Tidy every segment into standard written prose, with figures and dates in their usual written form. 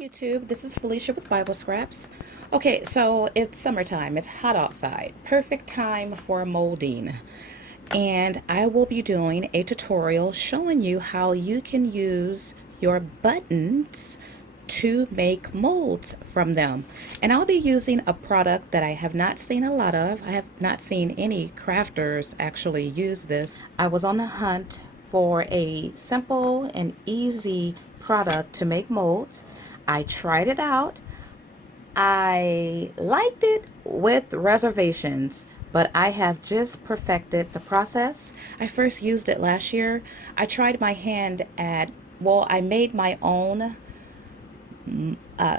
YouTube, this is Felicia with Bible Scraps. Okay, so it's summertime, it's hot outside, perfect time for molding. And I will be doing a tutorial showing you how you can use your buttons to make molds from them. And I'll be using a product that I have not seen a lot of. I have not seen any crafters actually use this. I was on the hunt for a simple and easy product to make molds. I tried it out. I liked it with reservations, but I have just perfected the process. I first used it last year. I tried my hand at, well, I made my own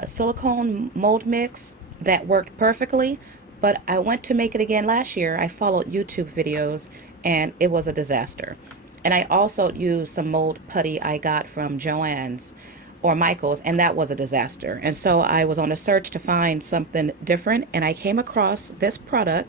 silicone mold mix that worked perfectly, but I went to make it again last year. I followed YouTube videos and it was a disaster. And I also used some mold putty I got from Joann's or Michael's, and that was a disaster. And so I was on a search to find something different, and I came across this product.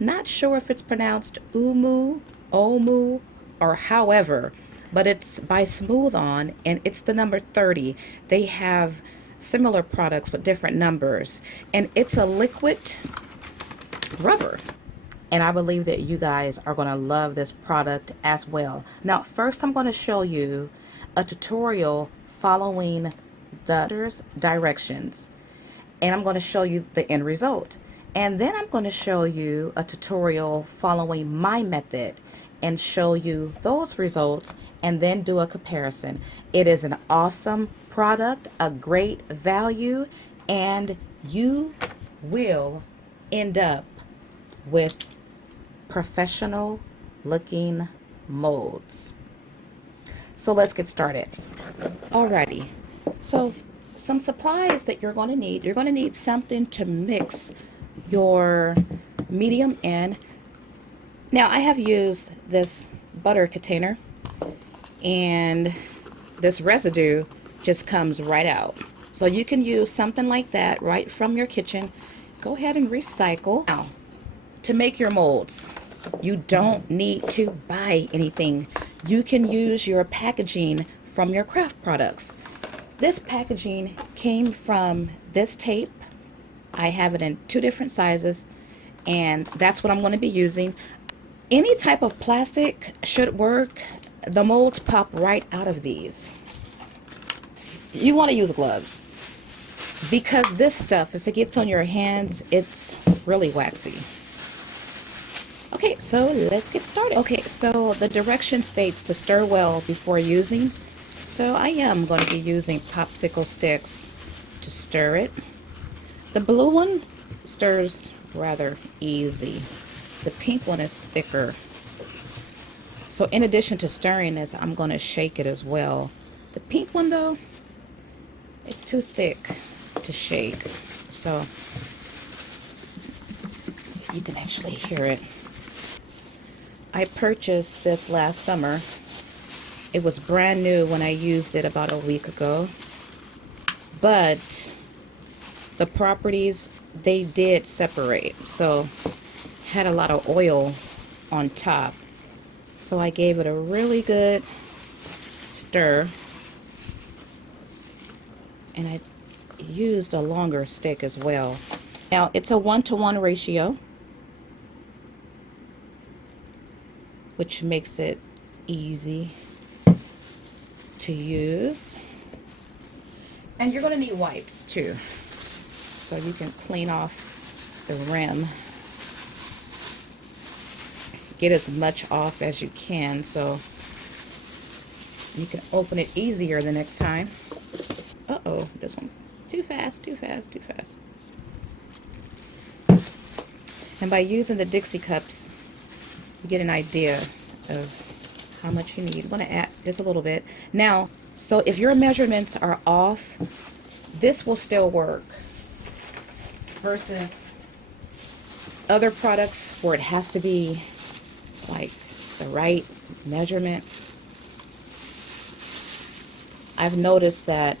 Not sure if it's pronounced OOMOO, OOMOO, or however, but it's by Smooth-On, and it's the number 30. They have similar products with different numbers, and it's a liquid rubber. And I believe that you guys are going to love this product as well. Now, first I'm going to show you a tutorial following the directions, and I'm going to show you the end result. And then I'm going to show you a tutorial following my method and show you those results and then do a comparison. It is an awesome product, a great value, and you will end up with professional looking molds. So let's get started. Alrighty, so some supplies that you're going to need something to mix your medium in. Now I have used this butter container, and this residue just comes right out. So you can use something like that right from your kitchen. Go ahead and recycle. Now, to make your molds, you don't need to buy anything. You can use your packaging from your craft products. This packaging came from this tape. I have it in 2 different sizes, and that's what I'm going to be using. Any type of plastic should work. The molds pop right out of these. You want to use gloves, because this stuff, if it gets on your hands, it's really waxy. Okay, so let's get started. Okay, so the direction states to stir well before using. So I am going to be using popsicle sticks to stir it. The blue one stirs rather easy. The pink one is thicker. So in addition to stirring this, I'm going to shake it as well. The pink one though, it's too thick to shake. So you can actually hear it. I purchased this last summer. It was brand new when I used it about a week ago. But the properties, they did separate. So had a lot of oil on top. So I gave it a really good stir. And I used a longer stick as well. Now it's a 1-to-1 ratio, which makes it easy to use. And you're going to need wipes too, so you can clean off the rim. Get as much off as you can so you can open it easier the next time. Uh-oh, this one. Too fast, too fast, too fast. And by using the Dixie cups, you get an idea of how much you need. I'm going to add just a little bit. Now, so if your measurements are off, this will still work versus other products where it has to be like the right measurement. I've noticed that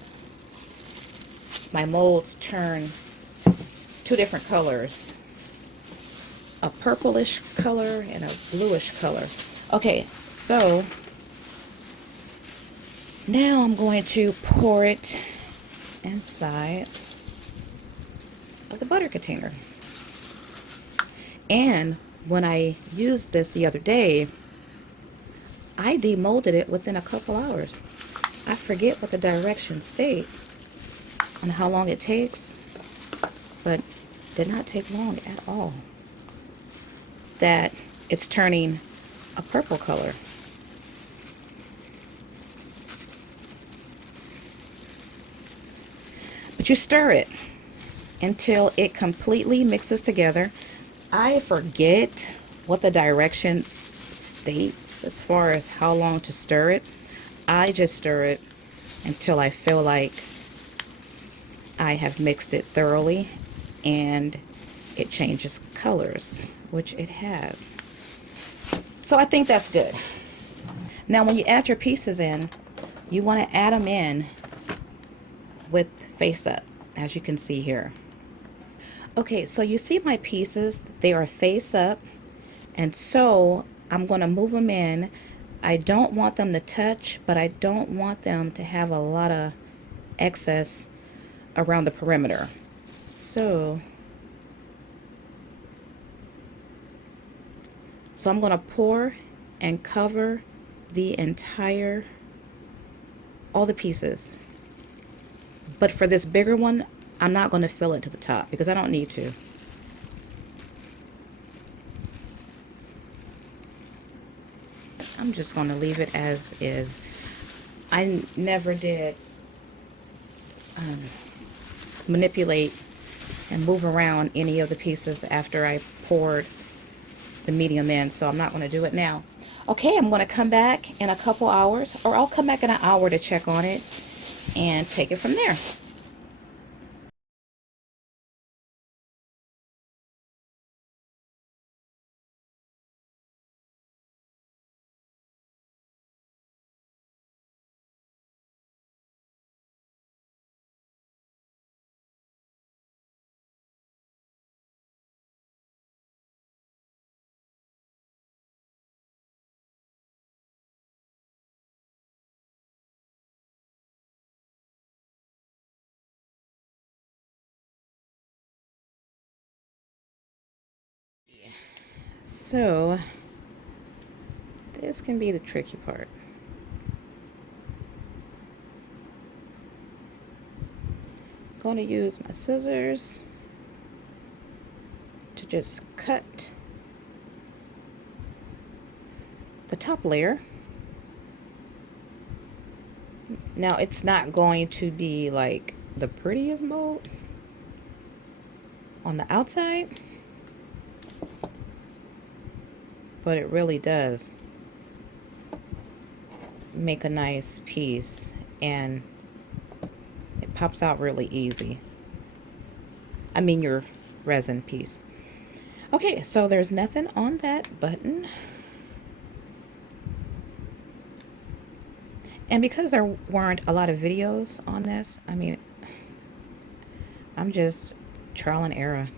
my molds turn 2 different colors. A purplish color and a bluish color. Okay, so now I'm going to pour it inside of the butter container. And when I used this the other day, I demolded it within a couple hours. I forget what the directions state on how long it takes, but did not take long at all. That it's turning a purple color. But you stir it until it completely mixes together. I forget what the direction states as far as how long to stir it. I just stir it until I feel like I have mixed it thoroughly and it changes colors, which it has. So I think that's good. Now when you add your pieces in, you want to add them in with face up, as you can see here. Okay, so you see my pieces, they are face up, and so I'm going to move them in. I don't want them to touch, but I don't want them to have a lot of excess around the perimeter. So I'm going to pour and cover the entire, all the pieces. But for this bigger one, I'm not going to fill it to the top because I don't need to. I'm just going to leave it as is. I never did manipulate and move around any of the pieces after I poured the medium in, so I'm not going to do it now. Okay, I'm going to come back in a couple hours, or I'll come back in an hour to check on it and take it from there. So this can be the tricky part. I'm going to use my scissors to just cut the top layer. Now it's not going to be like the prettiest mold on the outside, but it really does make a nice piece and it pops out really easy. I mean your resin piece. Okay, so there's nothing on that button. And because there weren't a lot of videos on this, I mean, I'm just trial and error.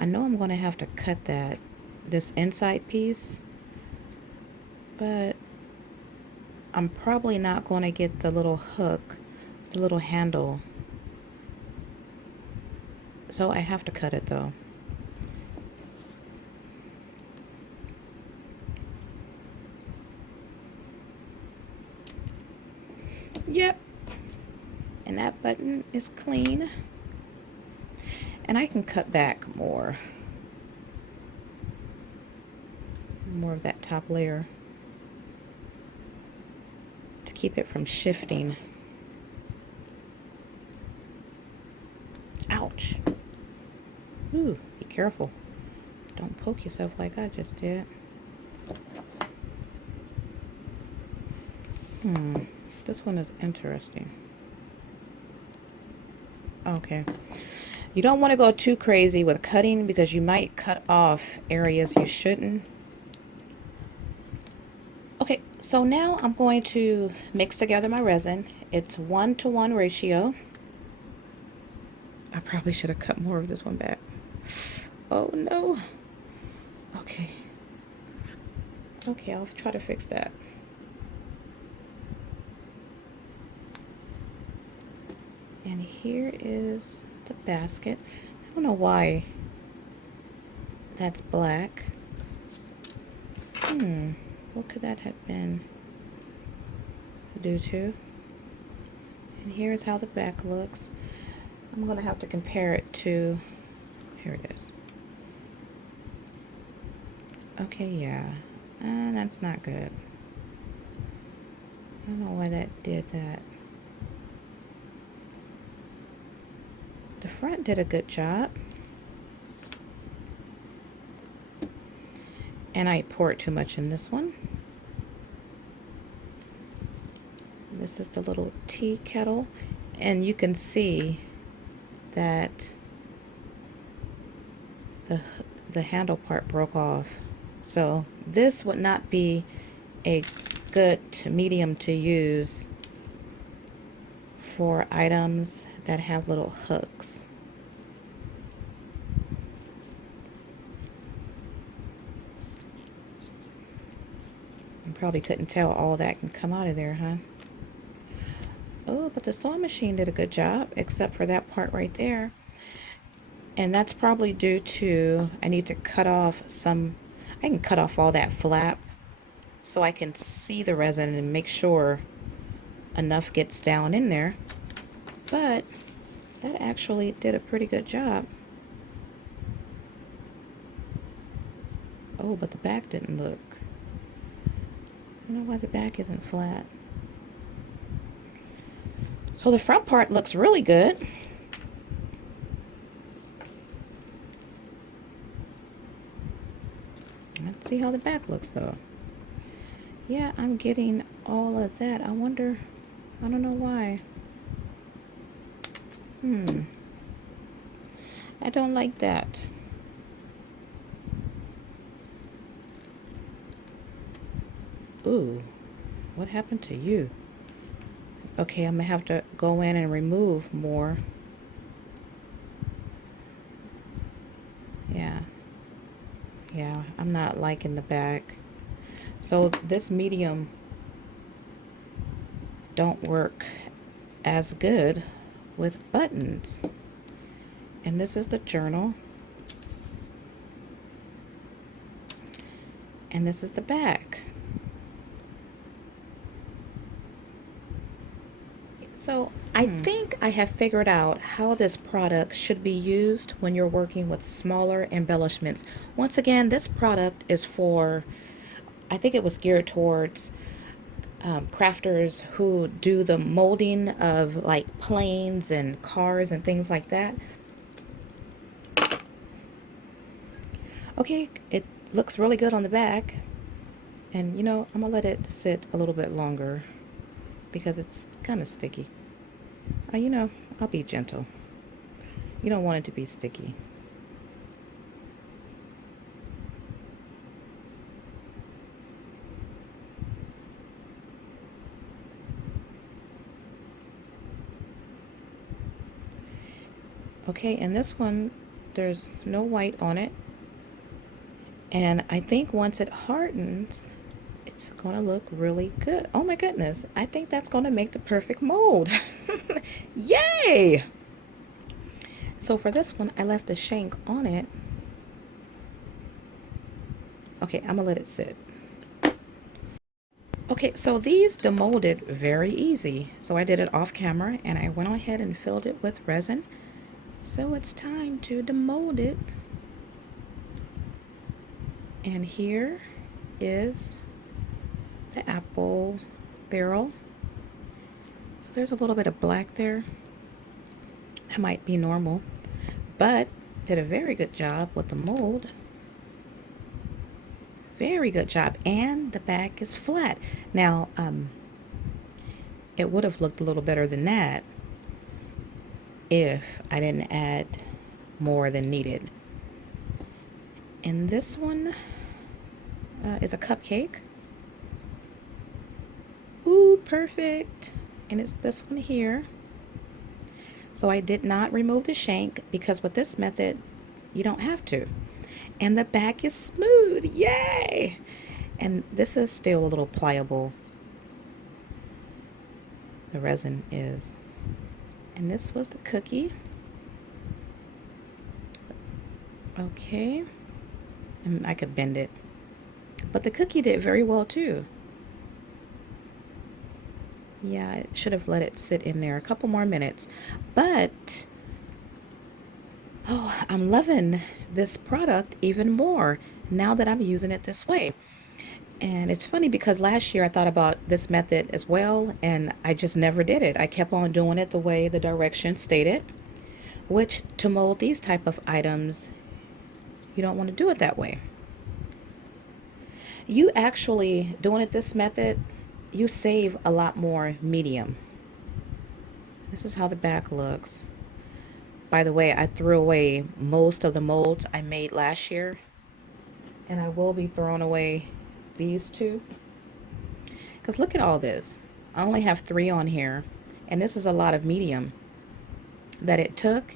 I know I'm going to have to cut this inside piece, but I'm probably not going to get the little hook, the little handle. So I have to cut it though. Yep. And that button is clean. And I can cut back more of that top layer to keep it from shifting. Ouch. Ooh, be careful. Don't poke yourself like I just did. This one is interesting. Okay. You don't want to go too crazy with cutting because you might cut off areas you shouldn't. Okay, so now I'm going to mix together my resin. It's 1-to-1 ratio. I probably should have cut more of this one back. Oh no. Okay. Okay, I'll try to fix that. And here is the basket. I don't know why that's black. What could that have been due to? And here's how the back looks. I'm gonna have to compare it to, here it is. Okay, yeah, that's not good. I don't know why that did that. The front did a good job. And I poured too much in this one. This is the little tea kettle. And you can see that the handle part broke off. So this would not be a good medium to use for items that have little hooks. You probably couldn't tell all that can come out of there, huh? Oh, but the sewing machine did a good job, except for that part right there. And that's probably due to, I need to cut off some, I can cut off all that flap so I can see the resin and make sure enough gets down in there. But that actually did a pretty good job. Oh, but the back didn't look. I don't know why the back isn't flat. So the front part looks really good. Let's see how the back looks though. Yeah, I'm getting all of that. I wonder, I don't know why. I don't like that. Ooh, what happened to you? Okay, I'm gonna have to go in and remove more. Yeah, I'm not liking the back. So this medium don't work as good with buttons. And this is the journal. And this is the back. So I think I have figured out how this product should be used when you're working with smaller embellishments. Once again, this product is for, I think it was geared towards crafters who do the molding of like planes and cars and things like that. Okay, it looks really good on the back. And you know, I'm gonna let it sit a little bit longer because it's kind of sticky. You know, I'll be gentle. You don't want it to be sticky. Okay, and this one, there's no white on it. And I think once it hardens, it's gonna look really good. Oh my goodness, I think that's gonna make the perfect mold. Yay! So for this one, I left a shank on it. Okay, I'm gonna let it sit. Okay, so these demolded very easy. So I did it off camera and I went ahead and filled it with resin. So it's time to demold it. And here is the apple barrel. So there's a little bit of black there. That might be normal, but did a very good job with the mold. Very good job. And the back is flat. Now, it would have looked a little better than that if I didn't add more than needed. And this one is a cupcake. Ooh, perfect. And it's this one here. So I did not remove the shank because with this method, you don't have to. And the back is smooth. Yay! And this is still a little pliable. The resin is. And this was the cookie. Okay. And I could bend it. But the cookie did very well too. Yeah, I should have let it sit in there a couple more minutes. But, oh, I'm loving this product even more now that I'm using it this way. And it's funny because last year I thought about this method as well, and I just never did it. I kept on doing it the way the directions stated, which to mold these type of items, you don't want to do it that way. You actually, doing it this method, you save a lot more medium. This is how the back looks. By the way, I threw away most of the molds I made last year, and I will be throwing away these two. Because look at all this. I only have 3 on here, and this is a lot of medium that it took,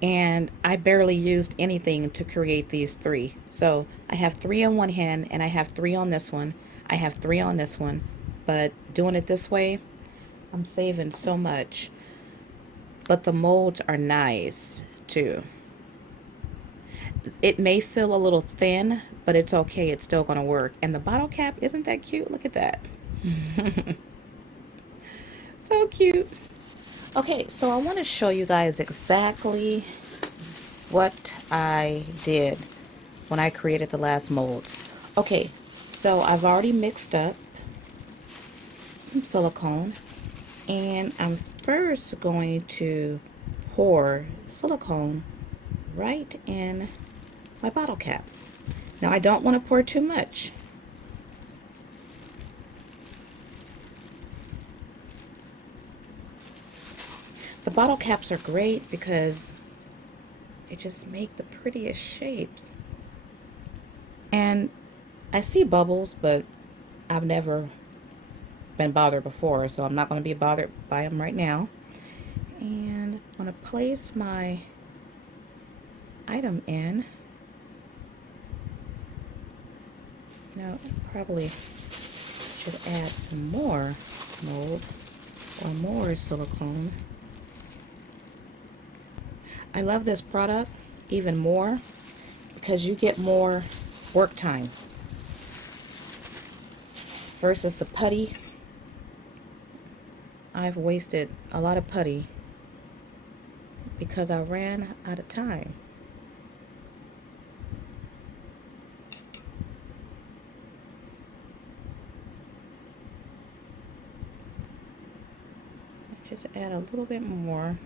and I barely used anything to create these 3. So I have 3 on one hand, and I have 3 on this one. I have 3 on this one, but doing it this way, I'm saving so much. But the molds are nice too. It may feel a little thin, but it's okay. It's still going to work. And the bottle cap, isn't that cute? Look at that. So cute. Okay, so I want to show you guys exactly what I did when I created the last molds. Okay, so I've already mixed up some silicone, and I'm first going to pour silicone right in my bottle cap. Now I don't want to pour too much. The bottle caps are great because they just make the prettiest shapes. And I see bubbles, but I've never been bothered before, so I'm not going to be bothered by them right now. And I'm going to place my item in. Now, probably should add some more mold or more silicone. I love this product even more because you get more work time versus the putty. I've wasted a lot of putty because I ran out of time. Just add a little bit more.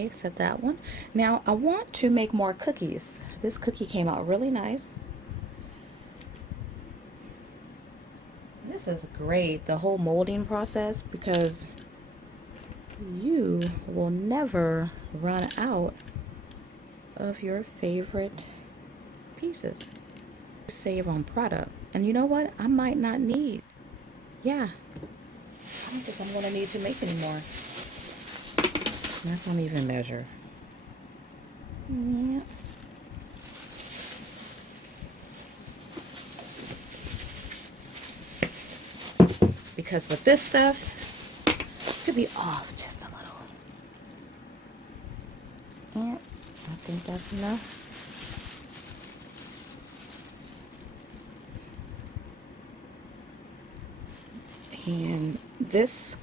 Okay, set that one. Now I want to make more cookies. This cookie came out really nice. This is great, the whole molding process, because you will never run out of your favorite pieces. Save on product. And you know what? I might not need. Yeah. I don't think I'm going to need to make any more. I'm not going to even measure. Yeah. Because with this stuff, it could be off just a little. Yeah, I think that's enough. And this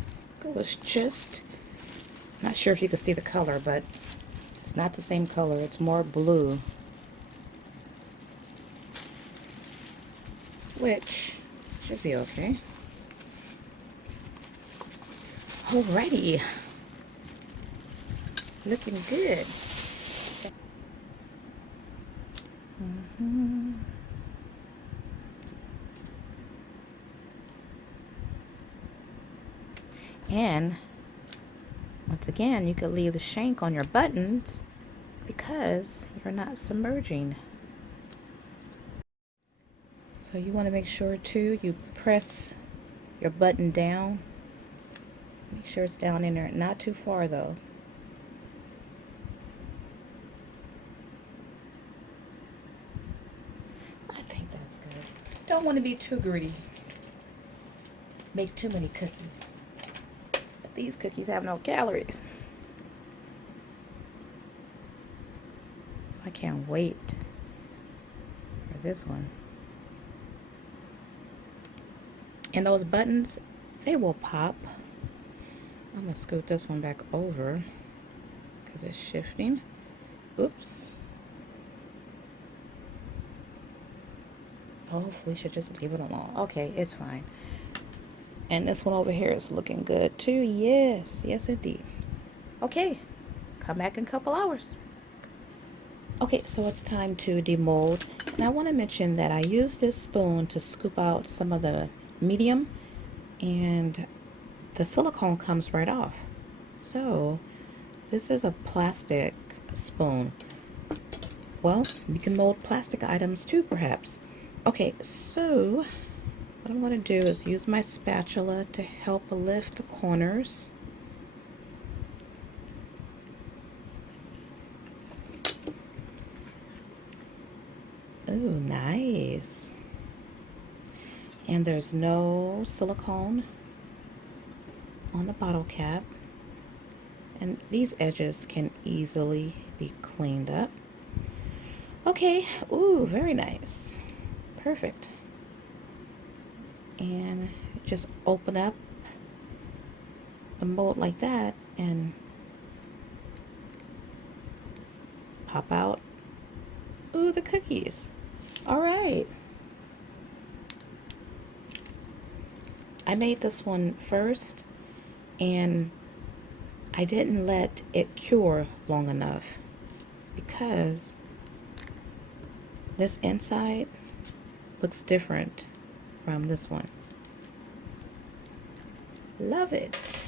was just, not sure if you can see the color, but it's not the same color. It's more blue, which should be okay. Alrighty, looking good. And once again, you could leave the shank on your buttons because you're not submerging. So you want to make sure too, you press your button down. Make sure it's down in there, not too far though. I think that's good. Don't want to be too greedy. Make too many cookies. These cookies have no calories. I can't wait for this one. And those buttons, they will pop. I'm gonna scoot this one back over because it's shifting. Oops. Oh, we should just leave it alone. Okay, it's fine. And this one over here is looking good too. Yes, yes indeed. Okay, come back in a couple hours. Okay, so it's time to demold. And I want to mention that I use this spoon to scoop out some of the medium, and the silicone comes right off. So this is a plastic spoon. Well, you can mold plastic items too, perhaps. Okay, so what I'm going to do is use my spatula to help lift the corners. Oh, nice. And there's no silicone on the bottle cap. And these edges can easily be cleaned up. Okay, ooh, very nice. Perfect. And just open up the mold like that and pop out. Ooh, the cookies. All right. I made this one first, and I didn't let it cure long enough because this inside looks different from this one. Love it.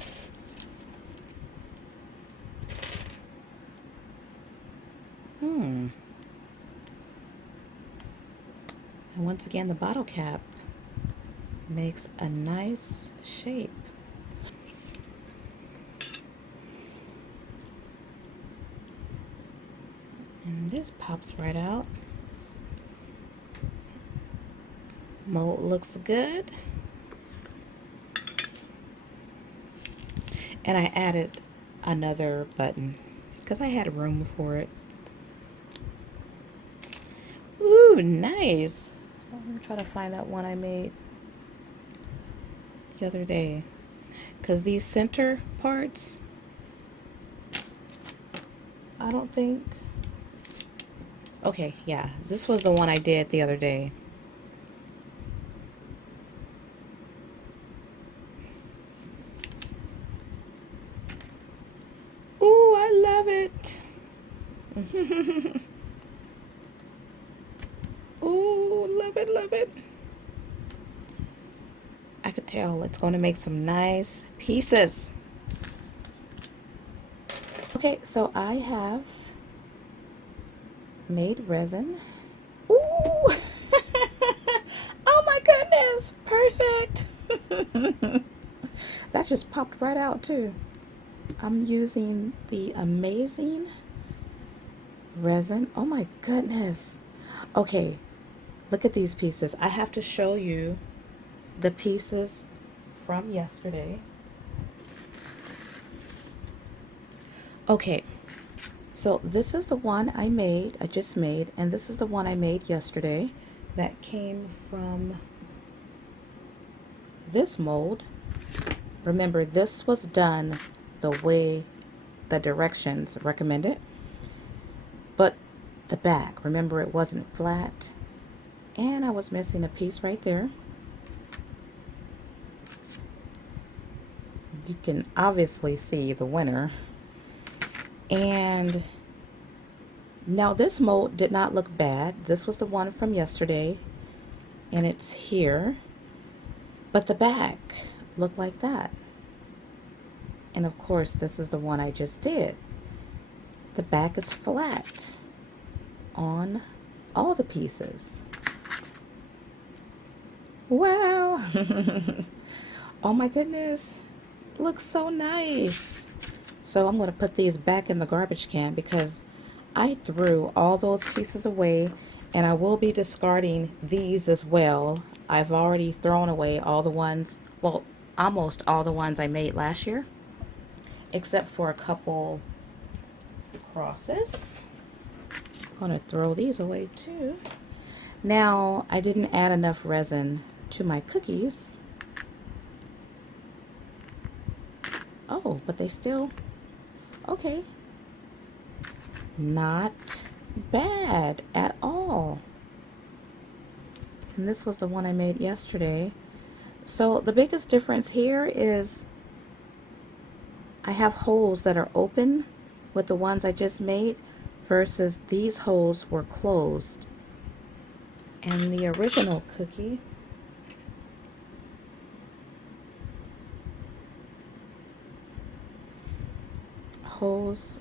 And once again, the bottle cap makes a nice shape. And this pops right out. Mold looks good. And I added another button because I had room for it. Ooh, nice. I'm gonna try to find that one I made the other day, because these center parts, I don't think. Okay, yeah, this was the one I did the other day. Ooh, I love it. Ooh, love it, love it. I could tell it's going to make some nice pieces. Okay, so I have made resin. Ooh! Oh my goodness! Perfect! That just popped right out too. I'm using the amazing resin. Oh my goodness. Okay, look at these pieces. I have to show you the pieces from yesterday. Okay, so this is the one I just made, and this is the one I made yesterday that came from this mold. Remember, this was done the way the directions recommended, but the back, remember, it wasn't flat, and I was missing a piece right there. You can obviously see the winner. And now this mold did not look bad. This was the one from yesterday, and it's here, but the back looked like that. And of course, this is the one I just did. The back is flat on all the pieces. Wow. Oh my goodness, looks so nice. So I'm going to put these back in the garbage can because I threw all those pieces away, and I will be discarding these as well. I've already thrown away all the ones, well, almost all the ones I made last year. except for a couple crosses. I'm gonna throw these away too. Now, I didn't add enough resin to my cookies. Oh, but they still, okay. Not bad at all. And this was the one I made yesterday. So the biggest difference here is I have holes that are open with the ones I just made versus these holes were closed. And the original cookie, holes,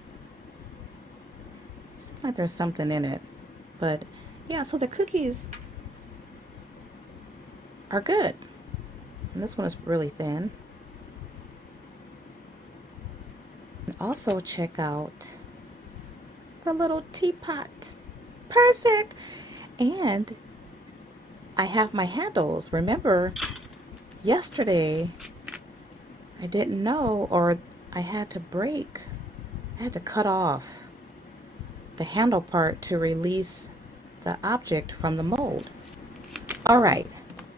seem like there's something in it. But yeah, so the cookies are good. And this one is really thin. And also check out the little teapot. Perfect. And I have my handles. Remember, yesterday I didn't know, or I had to cut off the handle part to release the object from the mold. All right,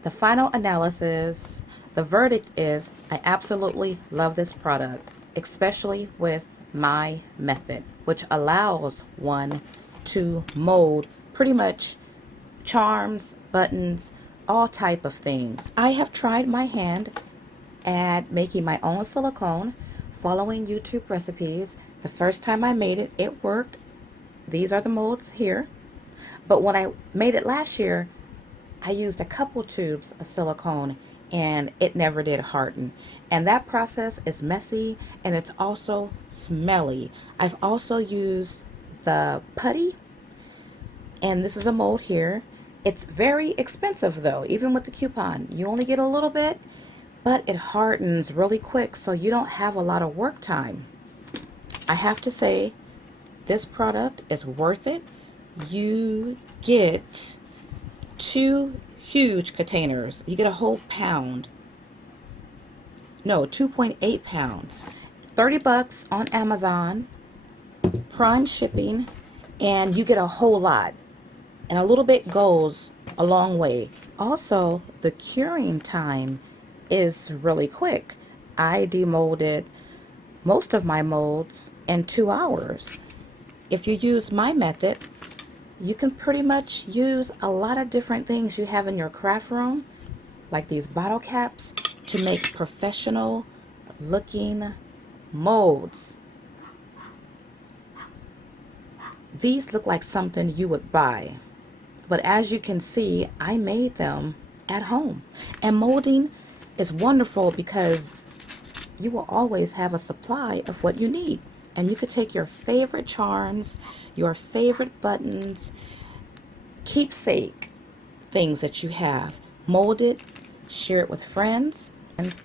the final analysis, the verdict is I absolutely love this product, especially with my method, which allows one to mold pretty much charms, buttons, all type of things. I have tried my hand at making my own silicone, following YouTube recipes. The first time I made it, it worked. These are the molds here. But when I made it last year, I used a couple tubes of silicone and it never did harden. And that process is messy and it's also smelly. I've also used the putty, and this is a mold here. It's very expensive though, even with the coupon. You only get a little bit, but it hardens really quick, so you don't have a lot of work time. I have to say, this product is worth it. You get 2 huge containers. You get a whole pound. No, 2.8 pounds. 30 bucks on Amazon, prime shipping, and you get a whole lot. And a little bit goes a long way. Also, the curing time is really quick. I demolded most of my molds in 2 hours. If you use my method, you can pretty much use a lot of different things you have in your craft room, like these bottle caps, to make professional looking molds. These look like something you would buy, but as you can see, I made them at home. And molding is wonderful because you will always have a supply of what you need. And you could take your favorite charms, your favorite buttons, keepsake things that you have, mold it, share it with friends, and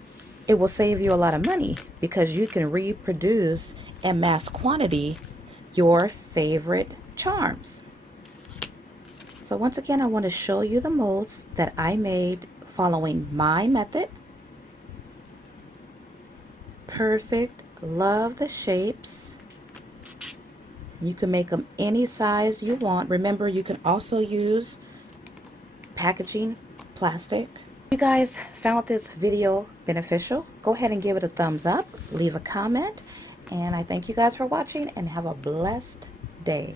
it will save you a lot of money because you can reproduce in mass quantity your favorite charms. So once again, I want to show you the molds that I made following my method. Perfect. Love the shapes. You can make them any size you want. Remember, you can also use packaging plastic. If you guys found this video beneficial, go ahead and give it a thumbs up, leave a comment, and I thank you guys for watching and have a blessed day.